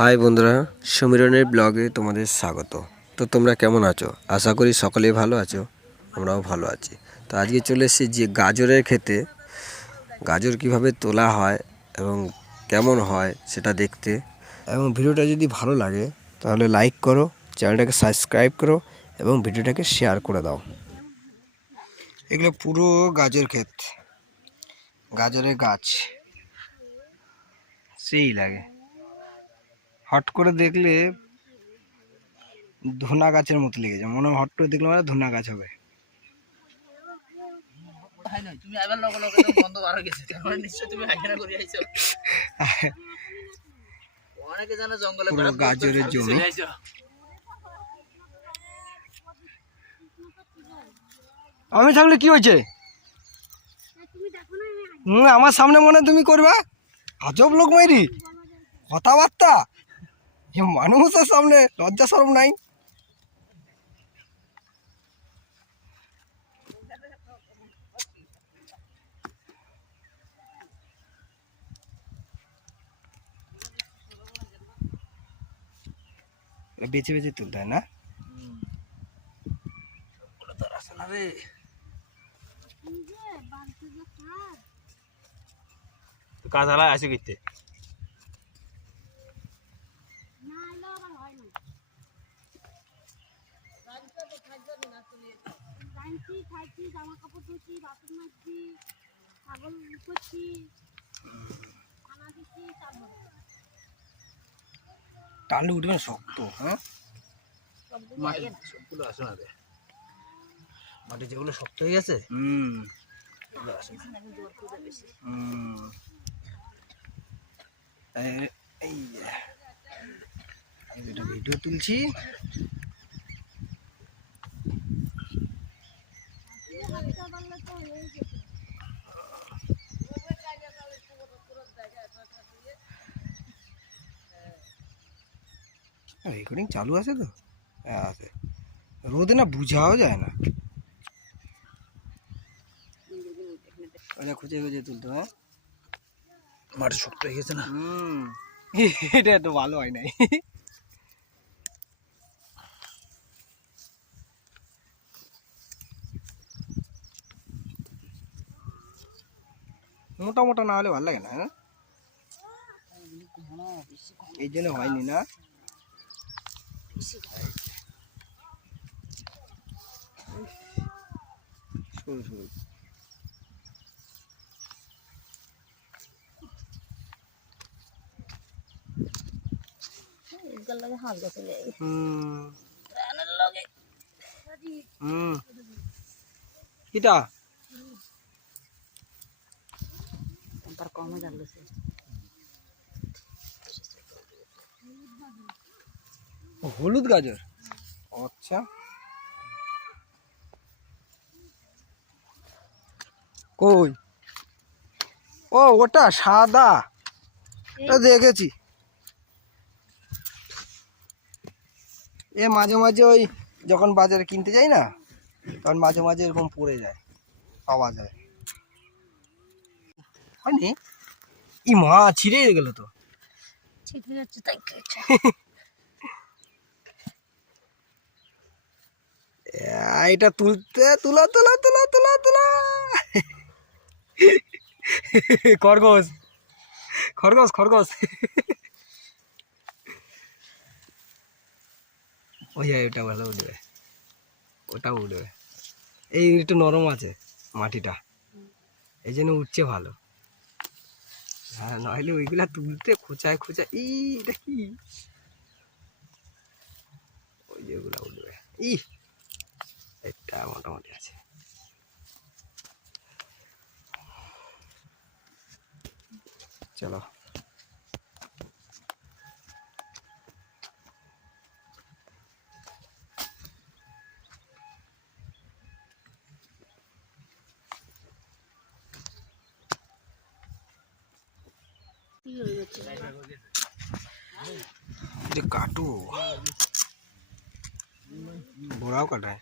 High বন্ধুরা, সমীরনের ব্লগে তোমাদের স্বাগত। তো তোমরা কেমন আছো? আশা করি সকলেই ভালো আছো, আমরাও ভালো আছি। তো আজকে চলে এসেছি যে গাজরের ক্ষেতে গাজর কিভাবে তোলা হয় এবং কেমন হয় সেটা দেখতে। এবং ভিডিওটা যদি ভালো লাগে তাহলে লাইক করো, চ্যানেলটাকে সাবস্ক্রাইব করো এবং ভিডিওটাকে শেয়ার করে দাও। এগুলো পুরো গাজর ক্ষেত, গাজরের গাছ সেই লাগে। হট করে দেখলে ধনা গাছের মতো লেগেছে, মনে হয় হট করে দেখলে মানে ধনা গাছ হবে। গাজরের জমি। আমি থাকলে কি হয়েছে? আমার সামনে মনে তুমি করবা? আজব লোক মাইরি কথাবার্তা, মানুষের সামনে লজ্জা শরম নাই। বেছে বেছে তুলতে হয় না? কাঁচালা আছে কিতে টানলে উঠবে না, শক্ত। হ্যাঁ, সবগুলো আসে না রে, মাটি যেগুলো শক্ত হয়ে গেছে ভিডিও তুলছি। রেকর্ডিং চালু আছে তো? হ্যাঁ আছে। রোদে না বুঝাও যায় না, খুঁজে খুঁজে তুলতে। হ্যাঁ, মাটি শক্ত হয়ে গেছে না। এটা তো ভালো হয় নাই। মোটা মোটা না হলে ভালো লাগে না। হ্যাঁ, এই জন্য হয়নি না। সরু সরু কিটা হলুদ গাজর। আচ্ছা, কই? ও ওটা সাদা, ওটা দেখেছি। এ মাঝে মাঝে ওই যখন বাজারে কিনতে যাই না, তখন মাঝে মাঝে এরকম পড়ে যায়, পাওয়া যায়। হয়নি? ই মা, ছিঁড়ে গেল তো। এটা তুলতে তুলা তুলা তুলা তুলা তুলা খরগোশ খরগোশ খরগোশ। ওই ওটা ভালো উঠবে, ওটাও উঠবে। এই একটু নরম আছে মাটিটা, এই জন্য উঠছে ভালো। হ্যাঁ, নইলে ওইগুলা তুলতে খোঁচায় খোঁচায়। এটা কি? ওই যেগুলা উঠবে। এটা মোটামুটি আছে। চলো, কাটো, বড়াও কাটায়।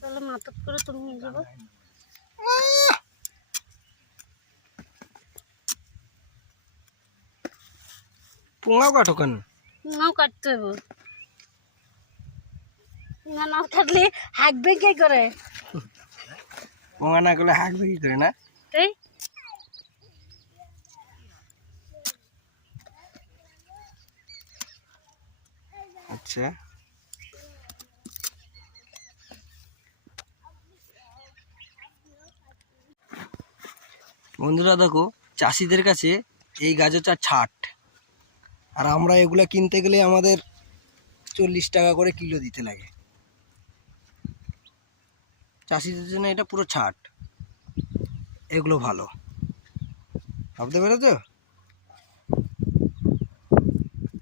তাহলে মাথাত করে তুমি নিয়ে যাবো। পোঙাও কাটো কেন? নাও কাটতে হবে। না কাটলে হাঁকবে কে করে? পোঙা না করলে হাঁকবে কি করে না? তাই আচ্ছা, বন্ধুরা দেখো, চাষিদের কাছে এই গাজরটা ছাট, আর আমরা এগুলা কিনতে গেলে আমাদের 40 টাকা করে কিলো দিতে লাগে। চাষিদের জন্য এটা পুরো ছাট, এগুলো ভালো। ভাবতে পেরেছো?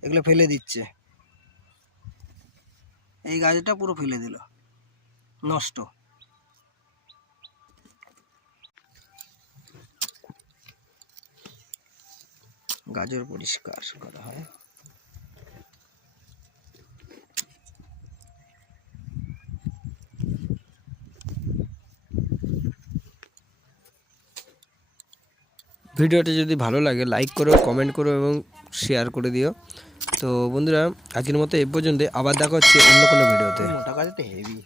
এগুলো ফেলে দিচ্ছে, এই গাজরটা পুরো ফেলে দিল, নষ্ট। গাজর পরিষ্কার করা হয়। ভিডিওটি যদি ভালো লাগে লাইক করো, কমেন্ট করো এবং শেয়ার করে দিও। তো বন্ধুরা, আজকের মতো এই পর্যন্ত, আবার দেখা হচ্ছে অন্য কোনো ভিডিওতে। মোটা গাজরটা হেভি।